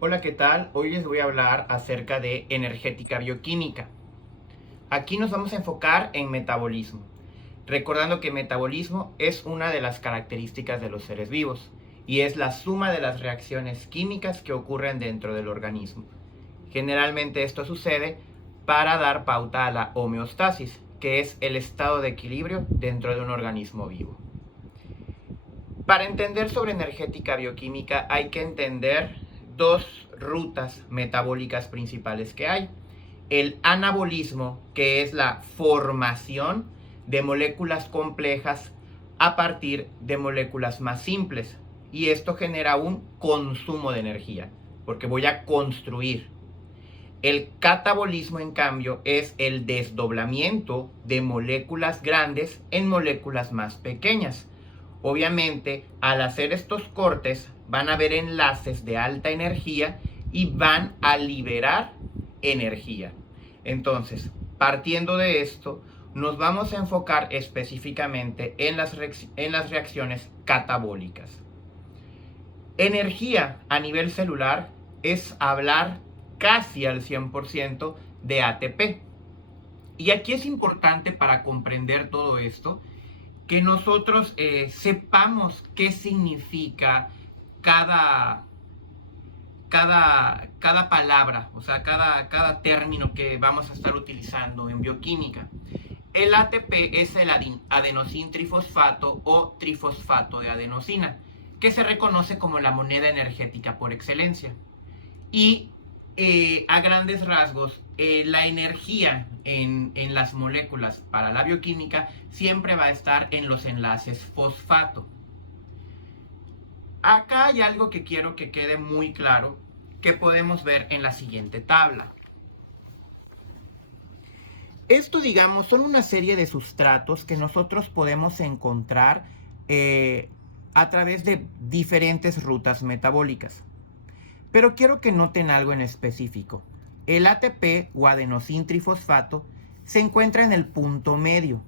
Hola, ¿qué tal? Hoy les voy a hablar acerca de energética bioquímica. Aquí nos vamos a enfocar en metabolismo, recordando que metabolismo es una de las características de los seres vivos y es la suma de las reacciones químicas que ocurren dentro del organismo. Generalmente esto sucede para dar pauta a la homeostasis, que es el estado de equilibrio dentro de un organismo vivo. Para entender sobre energética bioquímica hay que entender dos rutas metabólicas principales que hay. El anabolismo, que es la formación de moléculas complejas a partir de moléculas más simples. Y esto genera un consumo de energía, porque voy a construir. El catabolismo, en cambio, es el desdoblamiento de moléculas grandes en moléculas más pequeñas. Obviamente, al hacer estos cortes, van a haber enlaces de alta energía y van a liberar energía. Entonces, partiendo de esto, nos vamos a enfocar específicamente en las reacciones catabólicas. Energía a nivel celular es hablar casi al 100% de ATP. Y aquí es importante, para comprender todo esto, que nosotros sepamos qué significa cada, cada palabra, o sea, cada término que vamos a estar utilizando en bioquímica. El ATP es el adenosintrifosfato o trifosfato de adenosina, que se reconoce como la moneda energética por excelencia. Y a grandes rasgos, la energía en las moléculas para la bioquímica siempre va a estar en los enlaces fosfato. Acá hay algo que quiero que quede muy claro, que podemos ver en la siguiente tabla. Esto, digamos, son una serie de sustratos que nosotros podemos encontrar a través de diferentes rutas metabólicas. Pero quiero que noten algo en específico. El ATP o adenosintrifosfato se encuentra en el punto medio.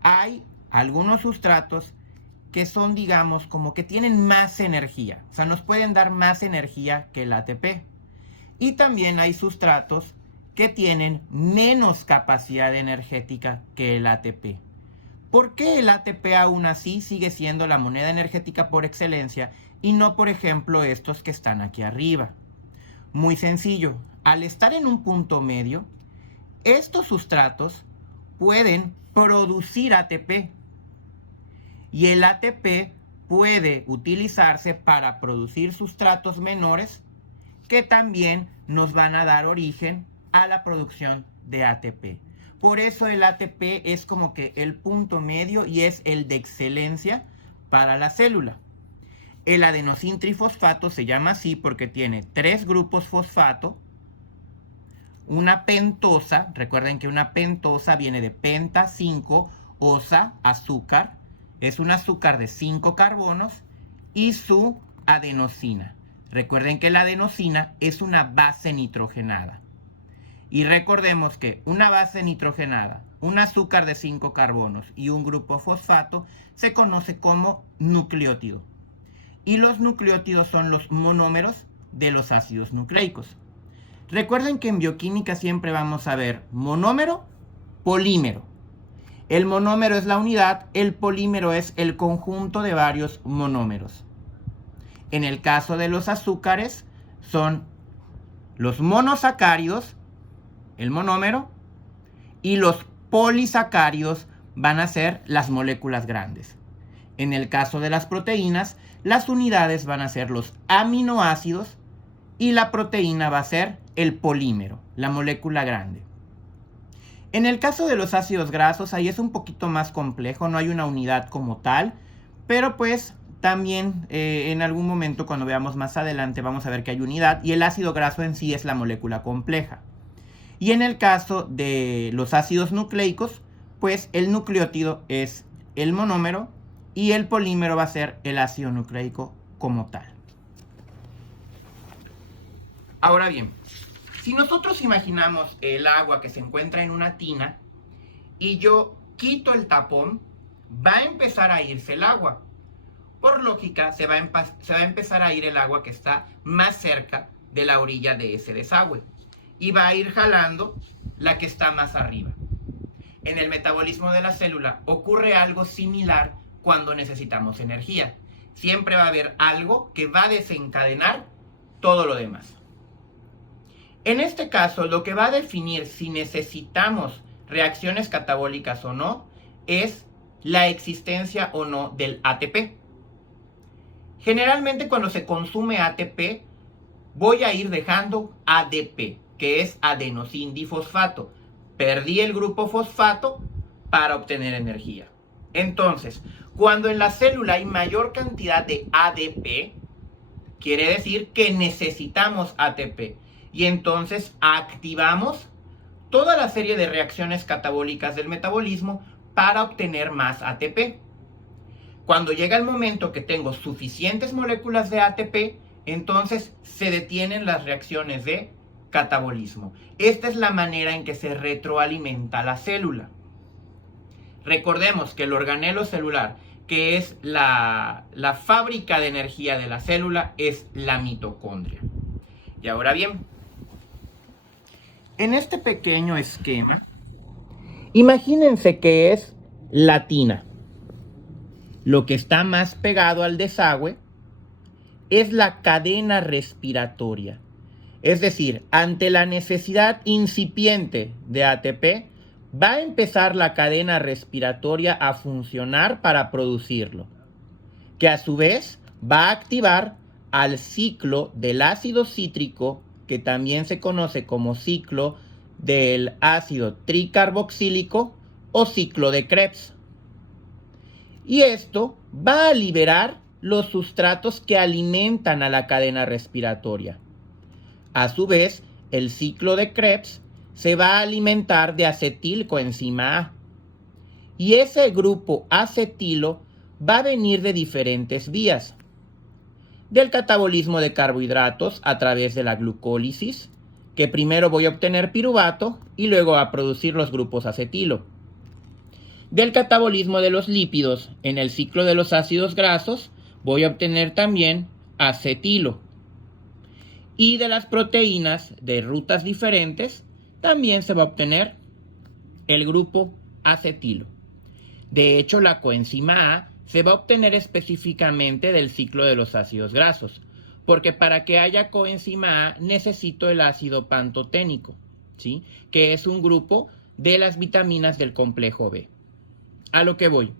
Hay algunos sustratos que son, digamos, como que tienen más energía. O sea, nos pueden dar más energía que el ATP. Y también hay sustratos que tienen menos capacidad energética que el ATP. ¿Por qué el ATP aún así sigue siendo la moneda energética por excelencia y no, por ejemplo, estos que están aquí arriba? Muy sencillo. Al estar en un punto medio, estos sustratos pueden producir ATP y el ATP puede utilizarse para producir sustratos menores que también nos van a dar origen a la producción de ATP. Por eso el ATP es como que el punto medio y es el de excelencia para la célula. El adenosintrifosfato se llama así porque tiene 3 grupos fosfato, una pentosa. Recuerden que una pentosa viene de penta, 5, osa, azúcar. Es un azúcar de 5 carbonos y su adenosina. Recuerden que la adenosina es una base nitrogenada. Y recordemos que una base nitrogenada, un azúcar de 5 carbonos y un grupo fosfato se conoce como nucleótido. Y los nucleótidos son los monómeros de los ácidos nucleicos. Recuerden que en bioquímica siempre vamos a ver monómero, polímero. El monómero es la unidad, el polímero es el conjunto de varios monómeros. En el caso de los azúcares, son los monosacáridos, el monómero, y los polisacáridos van a ser las moléculas grandes. En el caso de las proteínas, las unidades van a ser los aminoácidos y la proteína va a ser el polímero, la molécula grande. En el caso de los ácidos grasos, ahí es un poquito más complejo, no hay una unidad como tal, pero pues también en algún momento, cuando veamos más adelante, vamos a ver que hay unidad y el ácido graso en sí es la molécula compleja. Y en el caso de los ácidos nucleicos, pues el nucleótido es el monómero y el polímero va a ser el ácido nucleico como tal. Ahora bien, si nosotros imaginamos el agua que se encuentra en una tina y yo quito el tapón, va a empezar a irse el agua. por lógica se va a empezar a ir el agua que está más cerca de la orilla de ese desagüe y va a ir jalando la que está más arriba. En el metabolismo de la célula ocurre algo similar cuando necesitamos energía. Siempre va a haber algo que va a desencadenar todo lo demás. En este caso, lo que va a definir si necesitamos reacciones catabólicas o no es la existencia o no del ATP. Generalmente cuando se consume ATP, voy a ir dejando ADP, que es adenosindifosfato. Perdí el grupo fosfato para obtener energía. Entonces, cuando en la célula hay mayor cantidad de ADP, quiere decir que necesitamos ATP. Y entonces activamos toda la serie de reacciones catabólicas del metabolismo para obtener más ATP. Cuando llega el momento que tengo suficientes moléculas de ATP, entonces se detienen las reacciones de catabolismo. Esta es la manera en que se retroalimenta la célula. Recordemos que el organelo celular, que es la fábrica de energía de la célula, es la mitocondria. Y ahora bien, en este pequeño esquema, imagínense que es la tina. Lo que está más pegado al desagüe es la cadena respiratoria. Es decir, ante la necesidad incipiente de ATP, va a empezar la cadena respiratoria a funcionar para producirlo, que a su vez va a activar al ciclo del ácido cítrico, que también se conoce como ciclo del ácido tricarboxílico o ciclo de Krebs. Y esto va a liberar los sustratos que alimentan a la cadena respiratoria. A su vez, el ciclo de Krebs se va a alimentar de acetilcoenzima A. Y ese grupo acetilo va a venir de diferentes vías. Del catabolismo de carbohidratos a través de la glucólisis, que primero voy a obtener piruvato y luego a producir los grupos acetilo. Del catabolismo de los lípidos en el ciclo de los ácidos grasos, voy a obtener también acetilo. Y de las proteínas de rutas diferentes, también se va a obtener el grupo acetilo. De hecho, la coenzima A se va a obtener específicamente del ciclo de los ácidos grasos, porque para que haya coenzima A necesito el ácido pantoténico, ¿sí? Que es un grupo de las vitaminas del complejo B. A lo que voy.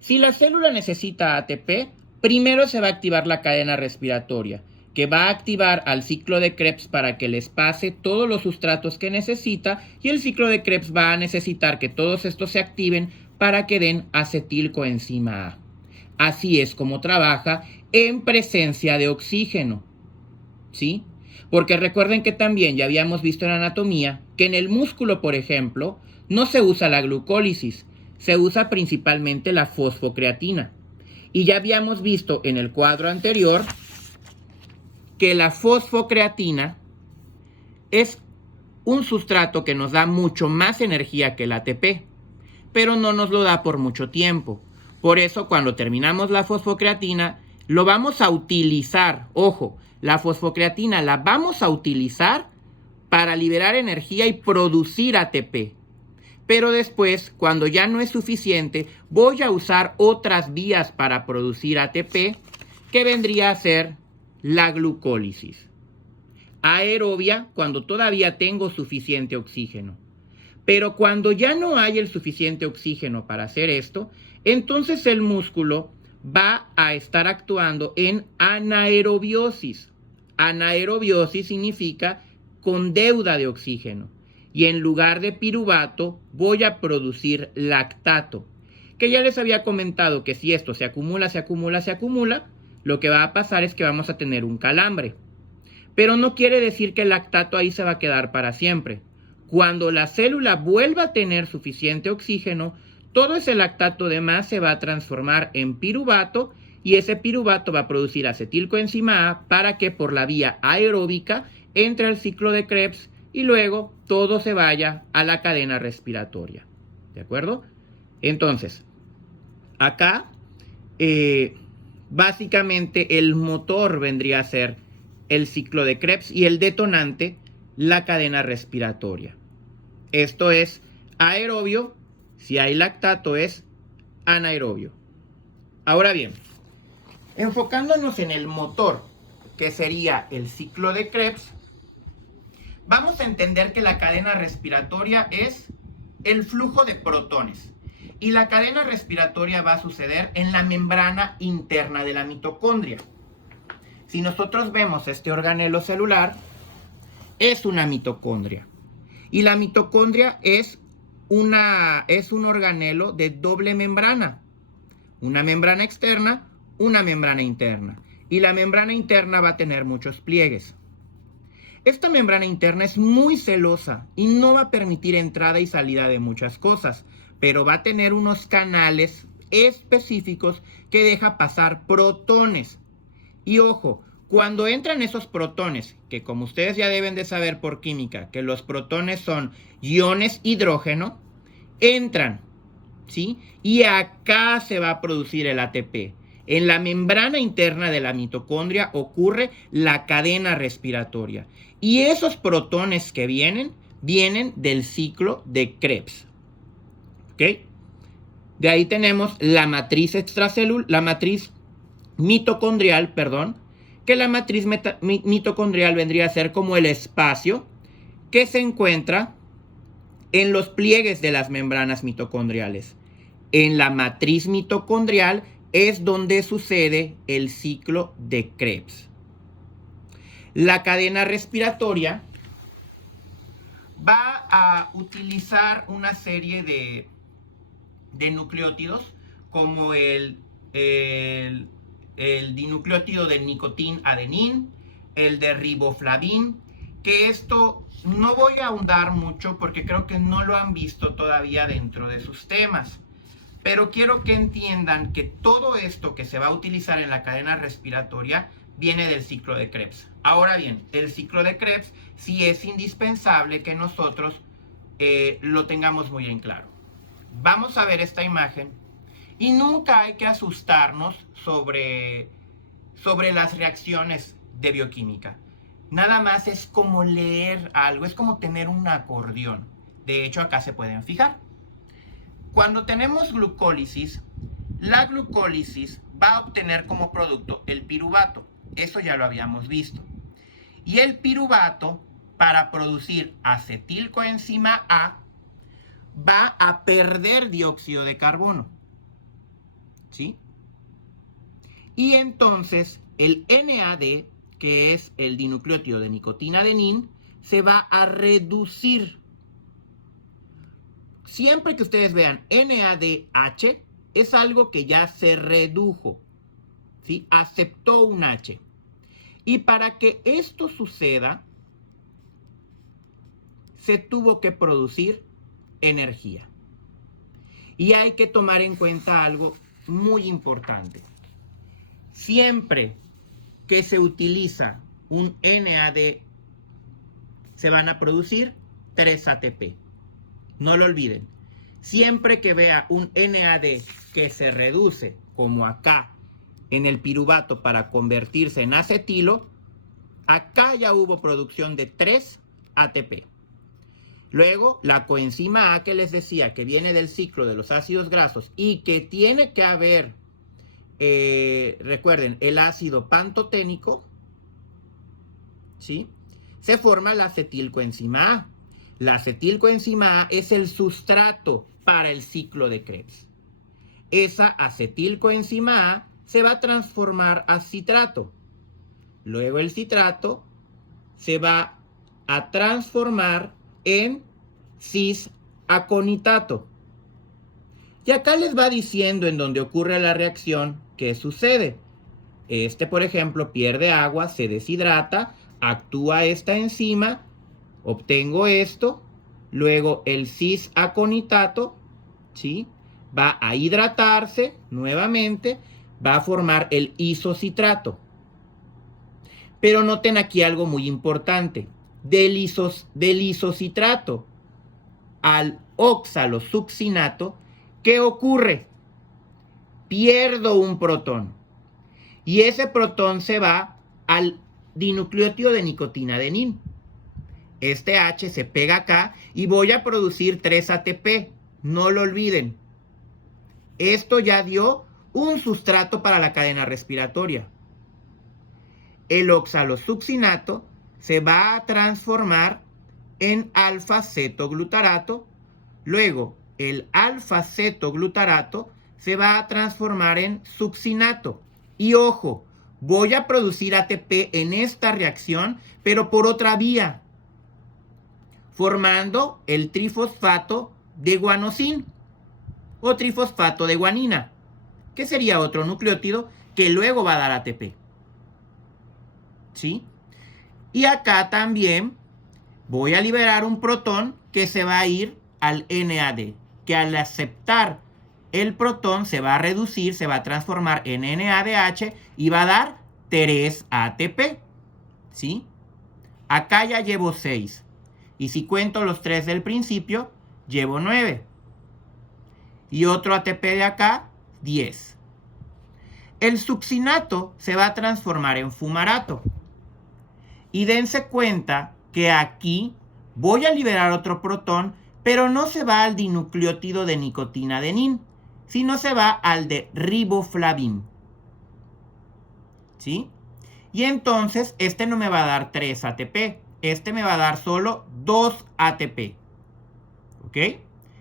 Si la célula necesita ATP, primero se va a activar la cadena respiratoria, que va a activar al ciclo de Krebs para que les pase todos los sustratos que necesita, y el ciclo de Krebs va a necesitar que todos estos se activen para que den acetilcoenzima A. Así es como trabaja en presencia de oxígeno, ¿sí? Porque recuerden que también ya habíamos visto en anatomía que en el músculo, por ejemplo, no se usa la glucólisis, se usa principalmente la fosfocreatina. Y ya habíamos visto en el cuadro anterior que la fosfocreatina es un sustrato que nos da mucho más energía que el ATP, pero no nos lo da por mucho tiempo. Por eso, cuando terminamos la fosfocreatina, lo vamos a utilizar. Ojo, la fosfocreatina la vamos a utilizar para liberar energía y producir ATP. Pero después, cuando ya no es suficiente, voy a usar otras vías para producir ATP, que vendría a ser la glucólisis. Aerobia, cuando todavía tengo suficiente oxígeno. Pero cuando ya no hay el suficiente oxígeno para hacer esto, entonces el músculo va a estar actuando en anaerobiosis. Anaerobiosis significa con deuda de oxígeno. Y en lugar de piruvato voy a producir lactato. Que ya les había comentado que si esto se acumula, lo que va a pasar es que vamos a tener un calambre. Pero no quiere decir que el lactato ahí se va a quedar para siempre. Cuando la célula vuelva a tener suficiente oxígeno, todo ese lactato de más se va a transformar en piruvato y ese piruvato va a producir acetilcoenzima A para que por la vía aeróbica entre al ciclo de Krebs y luego todo se vaya a la cadena respiratoria. ¿De acuerdo? Entonces, acá básicamente el motor vendría a ser el ciclo de Krebs y el detonante la cadena respiratoria. Esto es aerobio, si hay lactato es anaerobio. Ahora bien, enfocándonos en el motor, que sería el ciclo de Krebs, vamos a entender que la cadena respiratoria es el flujo de protones. Y la cadena respiratoria va a suceder en la membrana interna de la mitocondria. Si nosotros vemos este organelo celular, es una mitocondria. Y la mitocondria es un organelo de doble membrana. Una membrana externa, una membrana interna. Y la membrana interna va a tener muchos pliegues. Esta membrana interna es muy celosa y no va a permitir entrada y salida de muchas cosas, pero va a tener unos canales específicos que deja pasar protones. Y ojo, cuando entran esos protones, que como ustedes ya deben de saber por química, que los protones son iones hidrógeno, entran, ¿sí? Y acá se va a producir el ATP. En la membrana interna de la mitocondria ocurre la cadena respiratoria. Y esos protones que vienen del ciclo de Krebs. ¿Ok? De ahí tenemos la matriz mitocondrial, que la matriz mitocondrial vendría a ser como el espacio que se encuentra en los pliegues de las membranas mitocondriales. En la matriz mitocondrial es donde sucede el ciclo de Krebs. La cadena respiratoria va a utilizar una serie de nucleótidos como el dinucleótido del nicotin-adenín, el de riboflavin, que esto no voy a ahondar mucho porque creo que no lo han visto todavía dentro de sus temas. Pero quiero que entiendan que todo esto que se va a utilizar en la cadena respiratoria viene del ciclo de Krebs. Ahora bien, el ciclo de Krebs sí es indispensable que nosotros lo tengamos muy en claro. Vamos a ver esta imagen y nunca hay que asustarnos sobre las reacciones de bioquímica. Nada más es como leer algo, es como tener un acordeón. De hecho, acá se pueden fijar. Cuando tenemos glucólisis, la glucólisis va a obtener como producto el piruvato. Eso ya lo habíamos visto. Y el piruvato, para producir acetilcoenzima A, va a perder dióxido de carbono. ¿Sí? Y entonces el NAD, que es el dinucleótido de nicotina-adenín, se va a reducir. Siempre que ustedes vean NADH, es algo que ya se redujo, ¿sí? Aceptó un H. Y para que esto suceda, se tuvo que producir energía. Y hay que tomar en cuenta algo muy importante. Siempre que se utiliza un NAD, se van a producir 3 ATP. No lo olviden. Siempre que vea un NAD que se reduce, como acá en el piruvato para convertirse en acetilo, acá ya hubo producción de 3 ATP. Luego, la coenzima A que les decía que viene del ciclo de los ácidos grasos y que tiene que haber, recuerden, el ácido pantoténico, ¿sí? Se forma la acetilcoenzima A. La acetilcoenzima A es el sustrato para el ciclo de Krebs. Esa acetilcoenzima A se va a transformar a citrato. Luego el citrato se va a transformar en cis-aconitato. Y acá les va diciendo en donde ocurre la reacción qué sucede. Por ejemplo, pierde agua, se deshidrata, actúa esta enzima, obtengo esto, luego el cis-aconitato, ¿sí? Va a hidratarse nuevamente, va a formar el isocitrato. Pero noten aquí algo muy importante. Del isocitrato al oxalosuccinato, ¿qué ocurre? Pierdo un protón. Y ese protón se va al dinucleótido de nicotina-adenin. Este H se pega acá y voy a producir 3 ATP. No lo olviden. Esto ya dio un sustrato para la cadena respiratoria. El oxalosuccinato se va a transformar en alfa-cetoglutarato. Luego, el alfa-cetoglutarato se va a transformar en succinato. Y ojo, voy a producir ATP en esta reacción, pero por otra vía, formando el trifosfato de guanosina o trifosfato de guanina, que sería otro nucleótido que luego va a dar ATP. ¿Sí? Y acá también voy a liberar un protón que se va a ir al NAD, que al aceptar el protón se va a reducir, se va a transformar en NADH y va a dar 3 ATP. ¿Sí? Acá ya llevo 6. Y si cuento los 3 del principio, llevo 9. Y otro ATP de acá, 10. El succinato se va a transformar en fumarato. Y dense cuenta que aquí voy a liberar otro protón, pero no se va al dinucleótido de nicotina-adenin, sino se va al de riboflavin. ¿Sí? Y entonces este no me va a dar 3 ATP, este me va a dar solo 2 ATP. ¿Ok?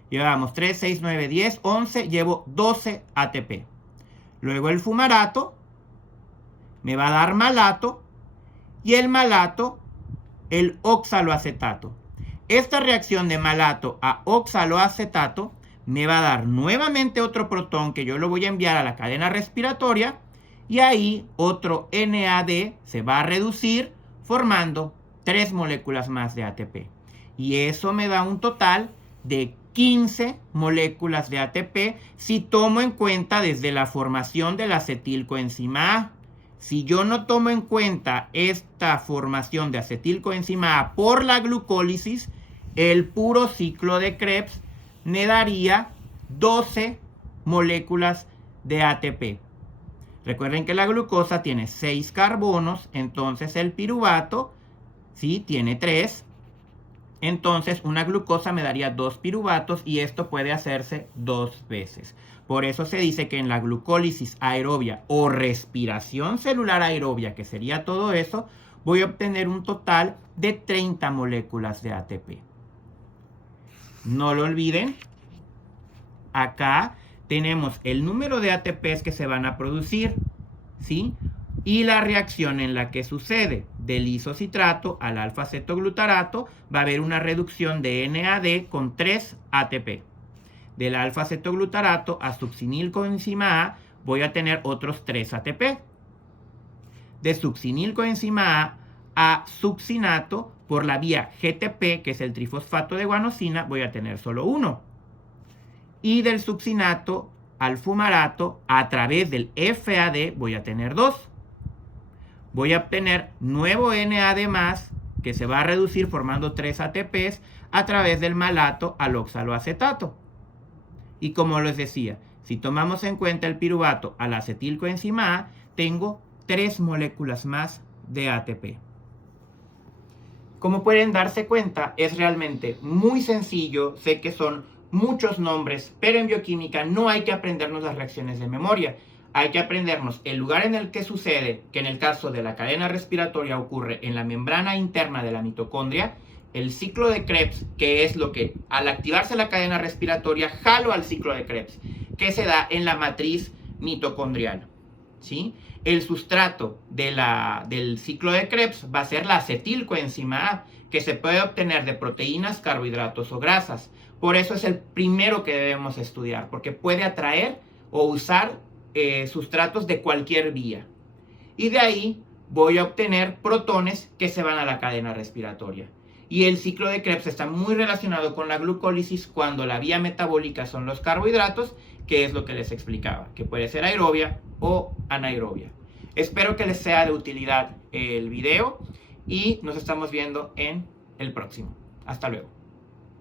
Llevamos 3, 6, 9, 10, 11, llevo 12 ATP. Luego el fumarato me va a dar malato y el malato el oxaloacetato. Esta reacción de malato a oxaloacetato me va a dar nuevamente otro protón que yo lo voy a enviar a la cadena respiratoria y ahí otro NAD se va a reducir formando 3 moléculas más de ATP. Y eso me da un total de 15 moléculas de ATP si tomo en cuenta desde la formación de la acetilcoenzima A. Si yo no tomo en cuenta esta formación de acetilcoenzima A por la glucólisis, el puro ciclo de Krebs me daría 12 moléculas de ATP. Recuerden que la glucosa tiene 6 carbonos, entonces el piruvato, ¿sí?, tiene 3. Entonces una glucosa me daría 2 piruvatos y esto puede hacerse 2 veces. Por eso se dice que en la glucólisis aerobia o respiración celular aerobia, que sería todo eso, voy a obtener un total de 30 moléculas de ATP. No lo olviden, acá tenemos el número de ATPs que se van a producir, ¿sí?, y la reacción en la que sucede. Del isocitrato al alfa-cetoglutarato va a haber una reducción de NAD con 3 ATP. Del alfa-cetoglutarato a succinilcoenzima A voy a tener otros 3 ATP. De succinilcoenzima A succinato por la vía GTP, que es el trifosfato de guanosina, voy a tener solo 1. Y del succinato al fumarato a través del FAD voy a tener 2. Voy a obtener nuevo NAD más que se va a reducir formando 3 ATPs a través del malato al oxaloacetato. Y como les decía, si tomamos en cuenta el piruvato a la acetilcoenzima A, tengo 3 moléculas más de ATP. Como pueden darse cuenta, es realmente muy sencillo. Sé que son muchos nombres, pero en bioquímica no hay que aprendernos las reacciones de memoria. Hay que aprendernos el lugar en el que sucede, que en el caso de la cadena respiratoria ocurre en la membrana interna de la mitocondria, el ciclo de Krebs, que es lo que al activarse la cadena respiratoria jalo al ciclo de Krebs, que se da en la matriz mitocondrial, ¿sí? El sustrato del ciclo de Krebs va a ser la acetilcoenzima A, que se puede obtener de proteínas, carbohidratos o grasas. Por eso es el primero que debemos estudiar, porque puede atraer o usar sustratos de cualquier vía. Y de ahí voy a obtener protones que se van a la cadena respiratoria. Y el ciclo de Krebs está muy relacionado con la glucólisis cuando la vía metabólica son los carbohidratos, que es lo que les explicaba, que puede ser aerobia o anaerobia. Espero que les sea de utilidad el video y nos estamos viendo en el próximo. Hasta luego.